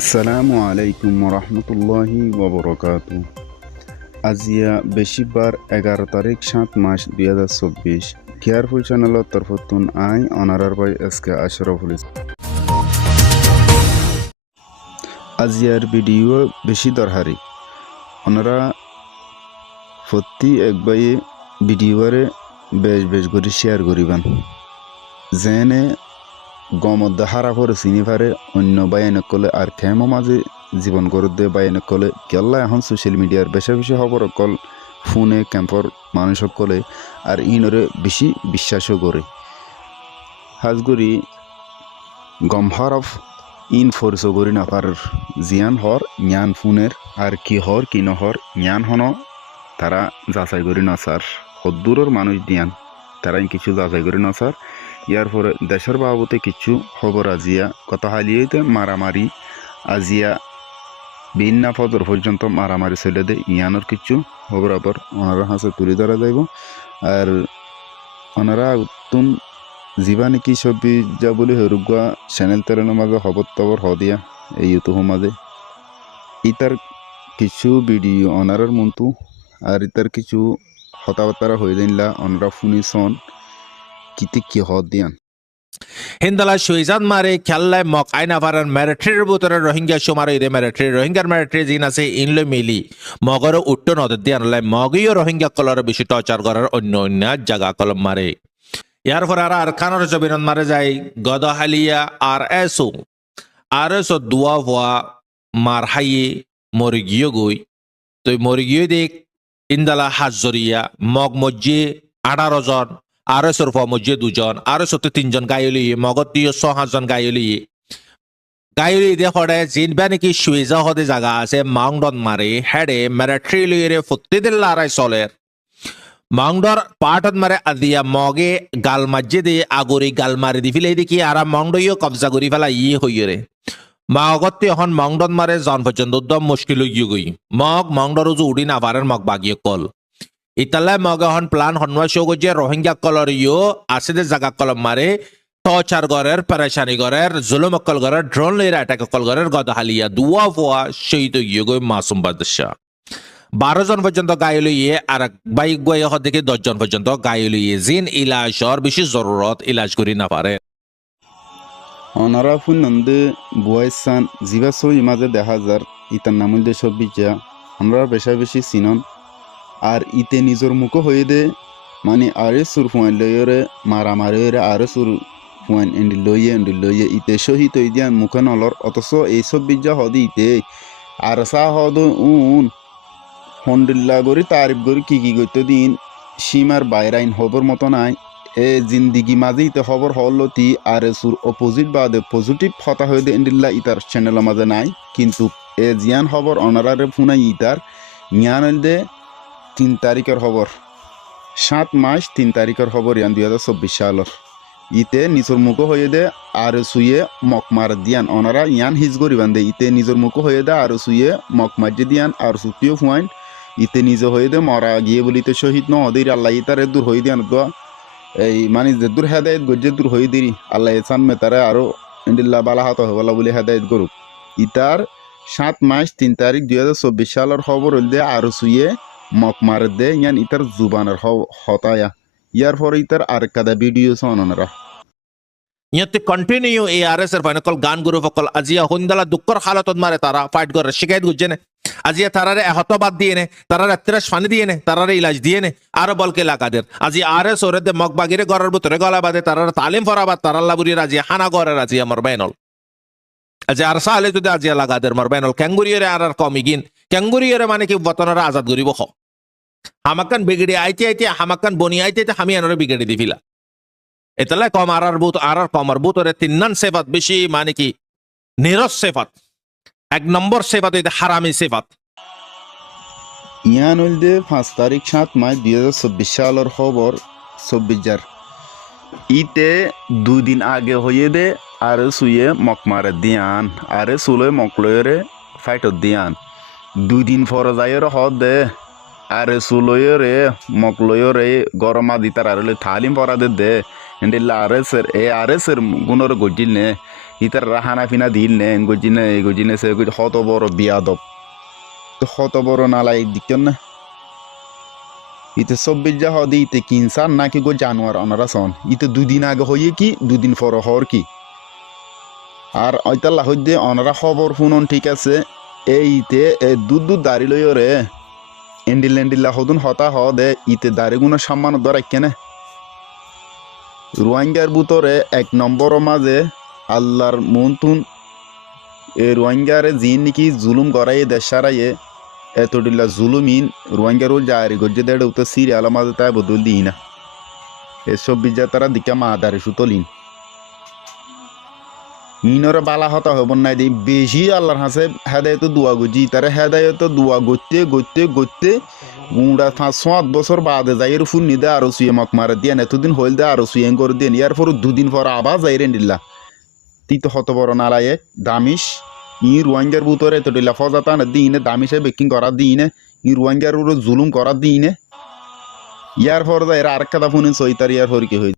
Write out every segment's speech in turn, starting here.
আসসালামু আলাইকুম রহমতুল্লাহি ওবরকাতু। আজিয়া বেশিবার 11 তারিখ 7 মাস 2024 কেয়ারফুল চ্যানেলত তরফতুন আই অনারার ভাই এসকে আশরাফুল ইসলাম। আজিয়ার ভিডিও বেশি দরহারি ওনারা প্রতি একবাই ভিডিওরে বেশ করে শেয়ার করিবান যেনে গমদ্দা হারা করে চিনি পারে অন্য বায়ানক কলে আর খেমো মাঝে জীবন করতে বায়ানক কলে গেল্লা এখন সোশ্যাল মিডিয়ার বেশি খবর অকল ফোনে ক্যাম্পর মানুষ সকলে আর ইনরে বেশি বিশ্বাসও করে হাজগুড়ি গম হরফ ইন ফোর্স করি না পার জিয়ান হর জ্ঞান ফোনের আর কি হর কি নহর জ্ঞান হন তারা যাচাই করি না স্যার হদ্দূরের মানুষ দিয়ান তারা কিছু যাচাই করি না স্যার। ইয়ার পরে দেশের বাবদে কিছু খবর আজিয়া কথা হালিয়েতে মারামারি আজিয়া ভিন্ন ফজর পর্যন্ত মারামারি চলে দে ইয়ানোর কিছু খবর আবার ওনারা হাসে তুলে ধরা যাইব আর ওনারা উত্তুন জীবা নাকি সবই যা বলে হরুগুয়া চ্যানেল তেলের মাঝে খবর টবর হ দিয়া এই ইউটিউব মাঝে ইতার কিছু ভিডিও ওনারার মন্তু আর ইতার কিছু হতাবার্তারা হয়ে দিনলা ওনারা ফুনিসন কিতে কি হ দিয়ান হিন্দালা সুইজান মারে খেললায় মক আইনা পারান ম্যারেট্রির ভিতরে রোহিঙ্গা সুমারে ইদে ম্যারেট্রি রোহিঙ্গার ম্যারেট্রি জিন আছে ইনলে মিলি মগর উট্ট নদর দিয়ে আনলাই মগিও রোহিঙ্গা কলর বেশি টর্চার করার অন্য জায়গা কলম মারে ইয়ার পর আর খানোর জবিরন মারে যায় গদহালিয়া আর এসো দুয়া ভুয়া মার হাইয়ে মরে গিয়ে গই তো মরে গিয়ে দেখ ইন্দালা হাজরিয়া মগ মজ্জে 18 জন আর এসর মজ্জে 2 জন আর এসতে 3 জন গায়লি মগত দিয়ে 6 জন গায়লি দিয়ে হড়ে জিন নাকি সুইজা হদে জায়গা আছে মাংডন মারে হেডে ম্যারাট্রি লইরে ফুত্তি দিল লারাই চলের মাংডর পাটত মারে আদিয়া মগে গাল মাজ্জে দিয়ে আগরি গাল মারি দি ফিলাই দেখি আর মংডইও কবজা করি ফেলা হইরে মা অগত্য এখন মংডন মারে জন পর্যন্ত একদম মুশকিল গিয়ে গই মংডর উজু উড়ি না পারেন মগ বাগিয়ে কল ইতালায় মগ এখন প্লান হনওয়া শো যে রোহিঙ্গা কলর আছে যে জায়গা কলম মারে টর্চার গরের পেরেশানি গরের জুলুম অকল গরের ড্রোন লইরা অ্যাটাক অকল গরের গদহালিয়া দুয়া ফুয়া শহীদ গিয়ে গই মাসুম বাদশাহ 12 জন পর্যন্ত গায়ে লইয়ে আর বাইক গয়ে দেখে 10 জন পর্যন্ত গায়ে লইয়ে জিন ইলাজর বেশি জরুরত ইলাজ করি না পারে ওনারা ফুন নন্দে বুয়াইসান জিবা সই মাঝে দেখা যার ইতার নামুল দে সব বিজা আমরা বেশি চিনন আর ইতে নিজের মুখ হয়ে দে মানে আরে সুর ফুয়াইন লইরে মারামারি আরে সুর ফুয়াইন এন্ডি লইয়ে ইতে শহীদ হয়ে দিয়ান মুখে নলর অথচ এইসব বিজা হদি ইতে আর সা হদ হন্ডিল্লা করি তারিফ করি কি করতে দিন সীমার বাইরাইন হবর মতো নাই এ জিন্দিগি মাঝে ইতে খবর হলতি আর সুর অপোজিট বাদে পজিটিভ হতা হয়ে দে ইন্ডিল্লা ইতার চ্যানেলের মাঝে নাই কিন্তু এ জিয়ান খবর অনারারে ফুনাই ইতার জ্ঞান দে 3 তারিখের খবর 7 মাস 3 তারিখের খবর ইয়ান 2024 সালের ইতে নিজের মুখ হয়ে দে আর সুয়ে মক মার দিয়ান ওনারা ইয়ান হিজ করিবান দে ইতে নিজের মুখ হয়ে দে আর সুয়ে মক মার্জে দিয়ান আর সুতিও ফুয়াইন ইতে নিজে হয়ে দে মরা গিয়ে বলিতে শহীদ ন ওদের আল্লাহ ইতারে দূর হয়ে দিয়ান দোয়া এই মানে যে দূর হেদায়ত গজ্জে দূর হয়ে দিরি আল্লাহ এসান মে তারা আরো ইন্দিল্লা বালাহাত হবলা বলে হেদায়ত করুক ইতার 7 মাস 3 তারিখ 2024 সালের খবর হল দে আর সুয়ে মক মার দে ইয়ান ইতার জুবানের হতায়া ইয়ার পরে ইতার আর কাদা ভিডিও শোনানরা ইয়াতে কন্টিনিউ এই আরএস এর ফাইনাল গান গুরু ফকল আজিয়া হন্দালা দুঃখর হালতত মারে তারা ফাইট করে শিকায়ত গুজে নে আজিয়া তারারে হতবাদ দিয়ে নে তারারে আত্রাস ফানি দিয়ে নে তারারে ইলাজ দিয়ে নে আর বলকে লাগাদের আজি আরএস ওরে দে মগ বাগিরে গরার ভিতরে গলা বাদে তারারে তালিম ফরাবাদ তারাল্লা বুরি রাজি হানা গরে রাজি আমার বাইনল আজি আর সালে যদি আজিয়া লাগাদের মার বাইনল ক্যাঙ্গুরিয়রে আর কমিগিন ক্যাঙ্গুরিয়রে মানে কি বতনরা আজাদ করিব খ হামাকান বিগড়ি আইতে হামাকান বনি আইতে হামি আনরে বিগড়ি দিফিলা এতলা কম আর কমর বুতরে 3 সেফাত বেশি মানে কি নিরস সেফাত 1 নম্বর সেফাত এটা হারামি সেফাত ইয়ান হল দে 5 তারিখ 7 মাস 2024 সালের খবর 24 ইতে 2 দিন আগে হয়ে দে আর সুয়ে মক মারে দিয়ান আরে সুলে মকলয়রে ফাইট দিয়ান 2 দিন পর যায়রে হদ দে আরে সুলয়রে মকলয়রে গরমা দিতার আরে থালিম পরা দে ইন্দিল্লা আরএসের গুণর গজিল নে ইতার হানা ফিনা দিল নে এগোজিনে সে হত বড় বিয়াদব তো হত বড় নালায় দিক না ইতে 24 যা হদি ইতে কি ইনসান নাকি গো জানোয়ার ওনারা সন ইতে দুদিন আগে হইয়ে কি দুদিন পর হর কি আর ঐতাল্লা হইতে ওনারা খবর শুনন ঠিক আছে এইতে দুধ দাড়ি লই রে এন্ডিল্লা হদুন হতা হ দে ইতে দাড়ি গুণ সম্মান ধরাই কেনে রোহিঙ্গার ভিতরে 1 নম্বর মাঝে আল্লাহর মন্তুন এ রোহিঙ্গারে জিন নাকি জুলুম করাই দেশ সারাইয়ে এতডিল্লা জুলুমিন রোহিঙ্গারও জারি গজ্জে দেড় উত্তর সিরিয়াল মাঝে তাই বদল দিই না এসব বিজা তারা দিকা মা দাঁড়ি সুতলিন ইনরে বালা হতা হব না দি বেশি আল্লাহর হাসে হেদায়ত দোয়া গুজি তারা হেদায়ত দোয়া গতে গুঁড়া 5-7 বছর বাদে যাইয়ের ফুল নিদে আরো সুয়ে মক মারে দিয়ে এতদিন হইল দে আরো সুয়ে করে দিয়ে ইয়ার পর 2 দিন পর আবার যাইরে নিল্লা তি তো হত বড় নালায়ে দামিশ ই রোহিঙ্গার ভিতরে তো ডিলা ফজাতা না দিনে দামিশে বেকিং করা দিনে ই রোহিঙ্গার উপর জুলুম করা দিনে ইয়ার পর যাইরা আরেক কথা ফুনিন সইতার ইয়ার পর কি হই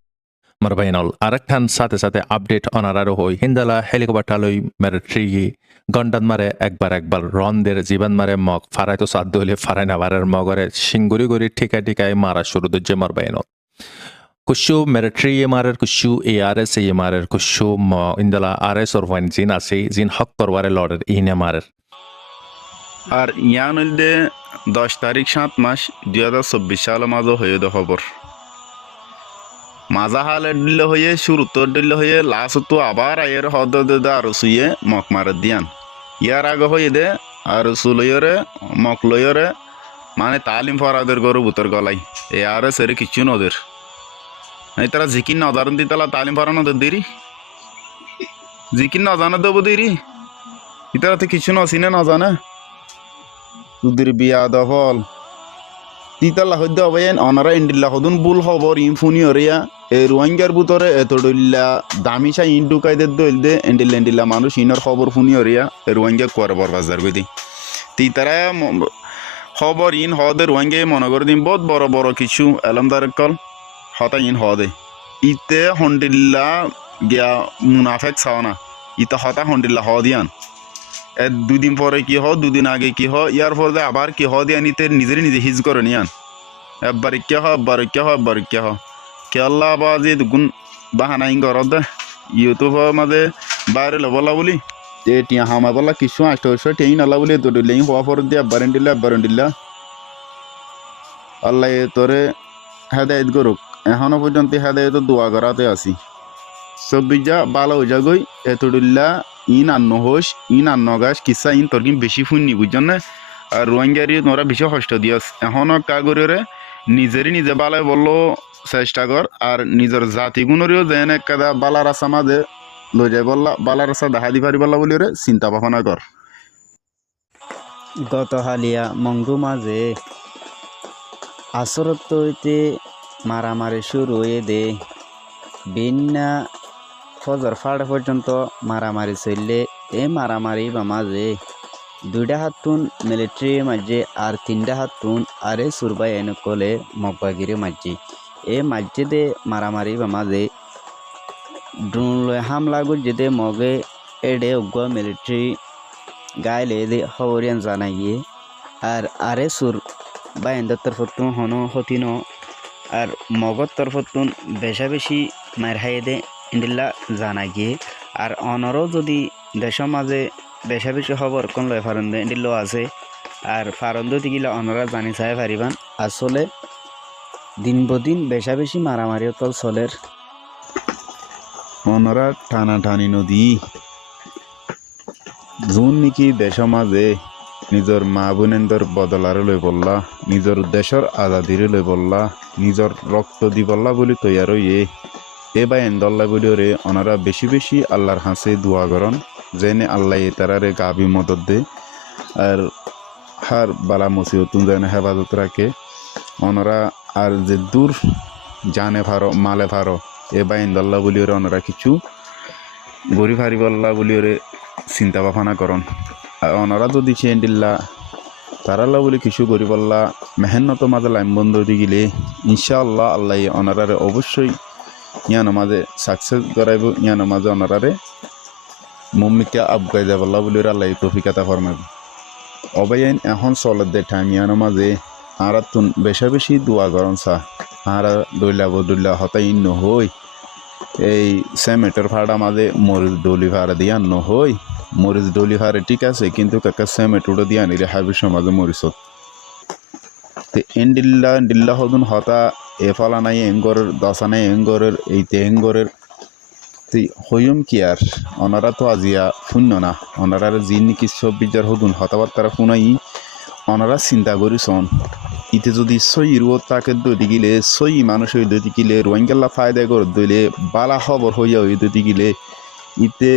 Marbainol, Arakhan সাথে আপডেট অনারারো হই হিন্দালা হেলিকপ্টারলৈ মিলিটারি গন্ডান মারে একবার রনদের জীবন মারে মগ ফারাই তো সাধ্য হলে ফারাই নাবারের মগরে সিঙ্গুরি গরি ঠিকায় মারা শুরু দজ্জে মারবাইনল কুশু মিলিটারি মারের কুশু ARS মারের কুশু ইন্দালা RS ওর ওয়ান জিন আছে জিন হক করবারে লড়ের ইনে মারের আর ইয়ান হইলদে 10 তারিখ 7 মাস 2024 সাল মাঝে হয়ে দে খবর মাজা হালে দিলে হয়ে শুরু তো দিলে হয়ে লাস্ট তো আবার আয়ের হদ দে আর সুয়ে মক মারে দিয়ান ইয়ার আগে হয়ে দে আর সুলয়রে মক লয়রে মানে তালিম ফরাদের গরু বুতর গলাই এ আর সেরে কিছু নদের এই তারা জিকিন নজারন দিতালা তালিম ফরানো দেরি জিকিন নজানা দেবো দেরি ইতারা তো কিছু নসিনে নজানে তুদের বিয়া দফল তিতাল্লা হইতে হবে অনারা ইন্ডিল্লা হদুন বুল খবর ইনফুনি হরিয়া এই রোহিঙ্গার ভিতরে এতডিল্লা দামিসা ইন ঢুকাইদের দইল দে এন্ডিল্লা মানুষ ইনর খবর ফুনি হরিয়া রোহিঙ্গা করে বরবাজার গই দি তিতারা খবর ইন হদে রোহিঙ্গা মনে করে দিন বহুত বড় কিছু এলমদার কল হতা ইন হদে ইতে হন্ডিল্লা গিয়া মুনাফেক চাওনা ইতে হতা হন্ডিল্লা হদিয়ান 2 দিন পরে কি হ 2 দিন আগে কি হ ইয়ার পরে আবার কি হ দিয়ে নিতে নিজে হিজ করে নিয়ান একবার কে হ কে আল্লাহ বাজি গুণ বাহানা ইং ঘর দে ইউটিউব মাঝে বাইরে লবলা বলি টিয়া হামা বলা কিছু 800 টেই নালা বলি তো দিলে হওয়া পর দিয়ে একবার দিল্লা আল্লাহ তোরে হেদায়ত করুক এখনো পর্যন্ত হেদায়ত দোয়া করাতে আসি সব বিজা বালা হয়ে যাগই এতডিল্লা ইন আন্ন হোস ইন আন্ন গাছ কিসা ইন তোর কিন্তু বেশি ফুননি বুঝছেন না আর রোহিঙ্গারি তোরা বেশি কষ্ট দিয়াস এখনও কাগরে নিজে বালায় বললো চেষ্টা কর আর নিজের জাতিগুণরেও যেন একটা বালা রাস্তা মাঝে লই যাই বললা বালা রাস্তা দেখা দি পারি বললা বলি চিন্তা ভাবনা কর গত হালিয়া মঙ্গু মাঝে আসরত হইতে মারামারি শুরু হয়ে দে বিনা ফজর ফাড়া পর্যন্ত মারামারি চললে এই মারামারি বা মাঝে 2টা হাতুন মিলিটারি মাঝে আর 3টা হাতুন আরে সুরবাই এনে কলে মকবাগিরি মাঝে এই মাঝে মারামারি বা মাঝে ড্রোন লয় হামলা গুজে দে মগে এডে উগ্র মিলিটারি গাইলে দে হরিয়ান জানাইয়ে আর আরে সুর বাইন্দার তরফতুন হনো হতিন আর মগর তরফতুন বেশি মার হাই দে ইন্দিল্লা জানা গিয়ে আর অনরও যদি দেশের মাঝে বেশি খবর কোন লয় ফারন্দ ইন্দিল্ল আছে আর ফারন্দ দিগিলা অনরা জানি চাই পারিবান আসলে দিন বদিন বেশি মারামারি তল চলের অনরা টানাটানি নদী যোন নেকি দেশের মাঝে নিজের মা বোনেন্দর বদলার লই বললা নিজের দেশের আজাদিরে লই বললা নিজের রক্ত দি বললা বলি তৈয়ার এ বা এন্দল্লা বলি রে ওনারা বেশি আল্লাহর হাসে দোয়া করন যেনে আল্লাহ তারারে গাবি মদত দে আর হার বালা মুসিবতুন যেন হেফাজত রাখে ওনারা আর যে দূর জানে ভারো মালে ভারো এ বা এন্দল্লা বলি রে ওনারা কিছু গরি ফারি বললা বলি রে চিন্তা ভাবনা করন আর ওনারা যদি চেন্ডিল্লা তারাল্লা বলে কিছু করি বললা মেহনত মাঝে লাইন বন্ধ দি গেলে ইনশাআল্লাহ আল্লাহ ওনারারে অবশ্যই ইয়ানো মাঝে সাকসেস করাইব ইয়ানো মাঝে ওনারারে মুম্মিকে আবগাই যাবাল্লা বলে আল্লাহ তৌফিকাতা ফরমাব অবাইন এখন চলত দে টাইমিয়ানো মাঝে আর তুন বেশা বেশি দোয়া করন চা আর দইলা বদুল্লা হতাই নহই এই সেমেটের ভাড়া মাঝে মরিচ ডলি ভাড়া দিয়া নহই মরিচ ডলি ভাড়া ঠিক আছে কিন্তু কাকা সেমেট উড়ে দিয়া নিলে হাবির সমাজে মরিচত তে এন্ডিল্লা হদুন হতা এ ফলা নাই এঙ্গরের দশা নাই এঙ্গরের এইতে এঙ্গরের তুই হইম কি আর ওনারা তো আজিয়া শূন্য না ওনারা যিনি কি 24 হদুন হতাবার্তারা শুনাই ওনারা চিন্তা করিছন ইতে যদি সই রুয়ত তাকে দৈতি গিলে সই মানুষ হয়ে দৈতি গিলে রোহিঙ্গাল্লা ফায়দা করে দইলে বালা খবর হইয়া হয়ে দৈতি গিলে ইতে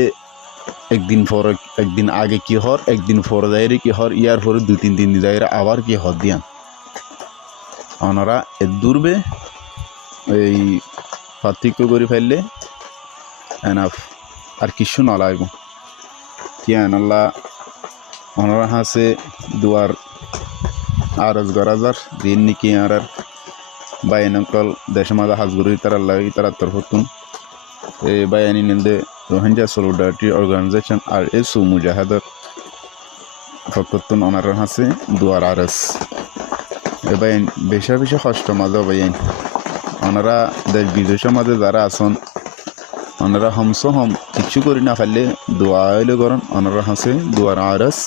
একদিন আগে কি হর একদিন পরে যাইরে কি হর ইয়ার পরে 2-3 দিন যাইরে আবার কি হর দিয়ান ওনারা এ দূরবে এই পার্থক্য করে ফেললে এনাফ আর কিছু না লাগবো কিয়ান আল্লাহ ওনারা হাসে দুয়ার আরজ গরাজার দিন নিকি আর বাইনকল দেশ মাঝে হাজগুরি তারা লাগি তারা তরফতুন এই বাইনি নিন্দে রোহিঙ্গা সলিডারিটি অর্গানাইজেশন আর এসু মুজাহাদত ফকতুন ওনারা হাসে দুয়ার আরজ এ বাইন বেশা বেশি কষ্ট মাঝে বাইন ওনারা দেশ বিদেশের মাঝে যারা আছেন ওনারা হম কিছু করি না ফেললে দোয়া হইলে করেন ওনারা হাসে দুয়ার আরস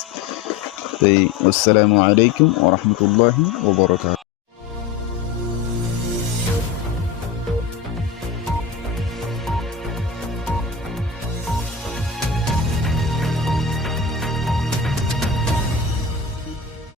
এই আসসালামু আলাইকুম ওয়া রাহমাতুল্লাহি ওয়া বারাকাতুহু।